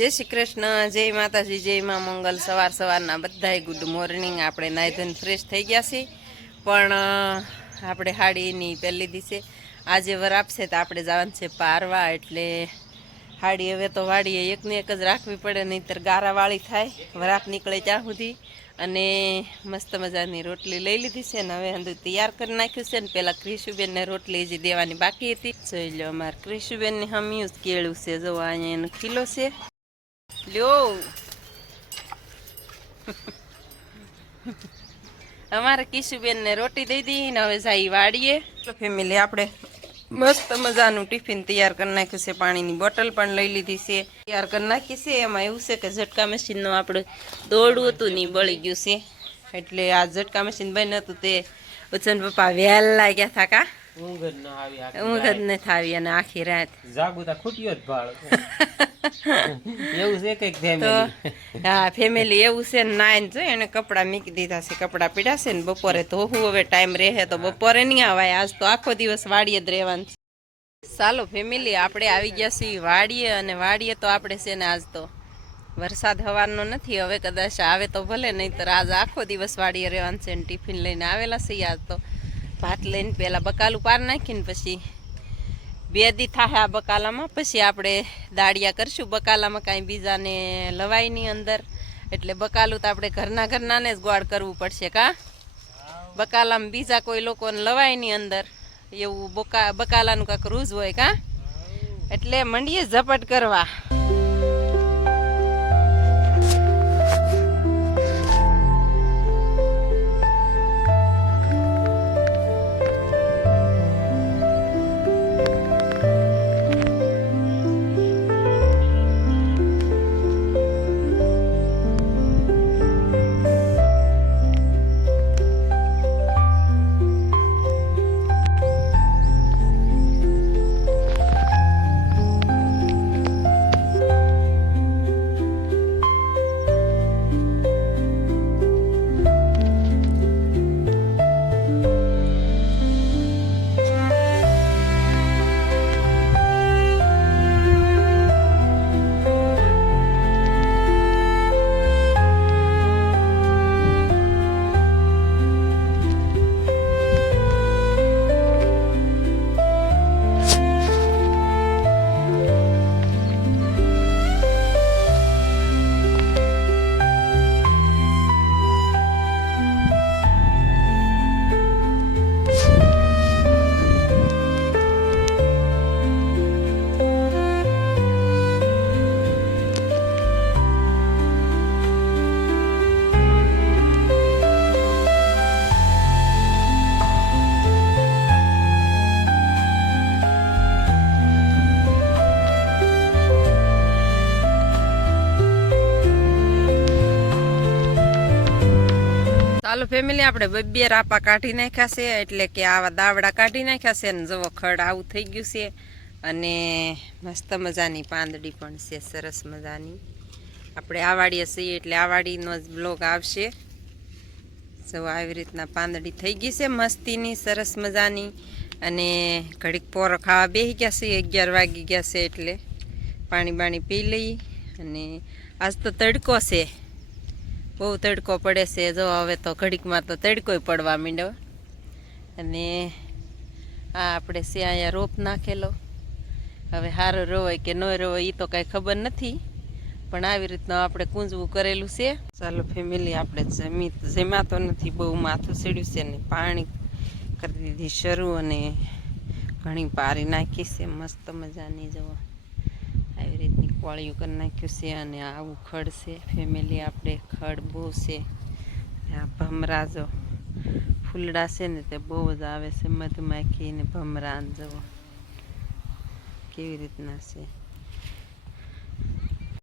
जय श्री कृष्ण, जय माताजी, जय मां मंगल। सवार सवाરના બધાય ગુડ મોર્નિંગ। આપણે નાઈ ધોઈને ફ્રેશ થઈ ગયા છીએ, પણ આપણે હાડીની પહેલી દિવસે આજે વર આપશે તો આપણે જવાનું છે પારવા, એટલે હાડી હવે તો વાડીએ એકને એક જ રાખવી પડે, નહીંતર ગારાવાળી થાય, વરાપ નીકળે ત્યાં સુધી। અને મસ્ત મજાની રોટલી લઈ લીધી છે ને હવે હંધું તૈયાર કરી નાખ્યું છે ને પેલા ક્રિશુબેનને રોટલી હજી દેવાની બાકી હતી। જોઈ લો અમારે ક્રિશુબેનને હમ્યું જ કેળું છે, જો અહીંયા એનો ખીલો છે લ્યો। અમારે કિશુબેન ને રોટી દઈ દી ને હવે જાય વાડીએ। ફેમિલી આપણે મસ્ત મજાનું ટિફિન તૈયાર કરી નાખ્યું છે, પાણીની બોટલ પણ લઈ લીધી છે, તૈયાર કરી નાખી છે। એમાં એવું છે કે ઝટકા મશીનનું આપણે દોડવું હતું ને બળી ગયું છે, એટલે આ ઝટકા મશીન બન્યું હતું તે ઉછન પપ્પા વહેલા ગયા હતા કા ઊંઘ જ ન થાવી અને આખી રાત જાગુતા ખૂટ્યો જ ભાળ એવું છે કે ફેમિલી હા ફેમિલી એવું છે ને નાઈને જોઈ અને કપડાં મૂકી દીધા છે, કપડાં પીડા છે ને બપોરે તો હું હવે ટાઈમ રહે તો બપોરે નહીં આવાય, આજ તો આખો દિવસ વાડીએ જ રહેવાનું છે। ચાલો ફેમિલી આપણે આવી ગયા છીએ વાડીએ, અને વાડીએ તો આપણે છે ને આજ તો વરસાદ હવારનો નથી, હવે કદાચ આવે તો ભલે, નહીંતર આજ આખો દિવસ વાડીએ રહેવાનું છે। ટિફિન લઈને આવેલા છીએ આજ તો, ભાત લઈને પહેલાં બકાલું પાર નાખીને પછી 2 દી થાય આ બકાલામાં, પછી આપણે દાળિયા કરશું। બકાલામાં કાંઈ બીજાને લવાય નહીં અંદર, એટલે બકાલું તો આપણે ઘરનાને જ ગોળ કરવું પડશે કા, બકાલામાં બીજા કોઈ લોકોને લવાય નહીં અંદર, એવું બકાલાનું કાંઈક રૂઝ હોય કા, એટલે મંડીએ ઝપટ કરવા। ચાલો ફેમિલી આપણે 2 રાપા કાઢી નાખ્યા છે, એટલે કે આવા દાવડા કાઢી નાખ્યા છે ને જવો ખડ આવું થઈ ગયું છે, અને મસ્ત મજાની પાંદડી પણ છે સરસ મજાની। આપણે આ વાડીએ છીએ એટલે આ વાડીનો જ બ્લોગ આવશે। જો આવી રીતના પાંદડી થઈ ગઈ છે મસ્તીની સરસ મજાની, અને ઘડીક પોરો ખાવા બેસી ગયા છે, 11 વાગી ગયા છે, એટલે પાણી બાણી પી લઈ। અને આજ તો તડકો છે, બહુ તડકો પડે છે, જો હવે તો ઘડીકમાં તો તડકોય પડવા માંડ્યો। અને આ આપણે છે અહીંયા રોપ નાખેલો, હવે સારો રોવાય કે ન રોવાય એ તો કાંઈ ખબર નથી, પણ આવી રીતના આપણે કૂંજવું કરેલું છે। ચાલો ફેમિલી આપણે જમ્યા તો નથી, બહુ માથું સીડ્યું છે ને પાણી કરી દીધી શરૂ, અને ઘણી પારી નાખી છે મસ્ત મજાની, જવા આવી રીતની કોળિયું કરી નાખ્યું છે, અને આવું ખડ છે ફેમિલી, આપણે ખડ બહુ છે। આ ભમરા જો ફૂલડા છે ને તે બહુ જ આવે છે, મધમાખી ને ભમરા જવો કેવી રીતના છે।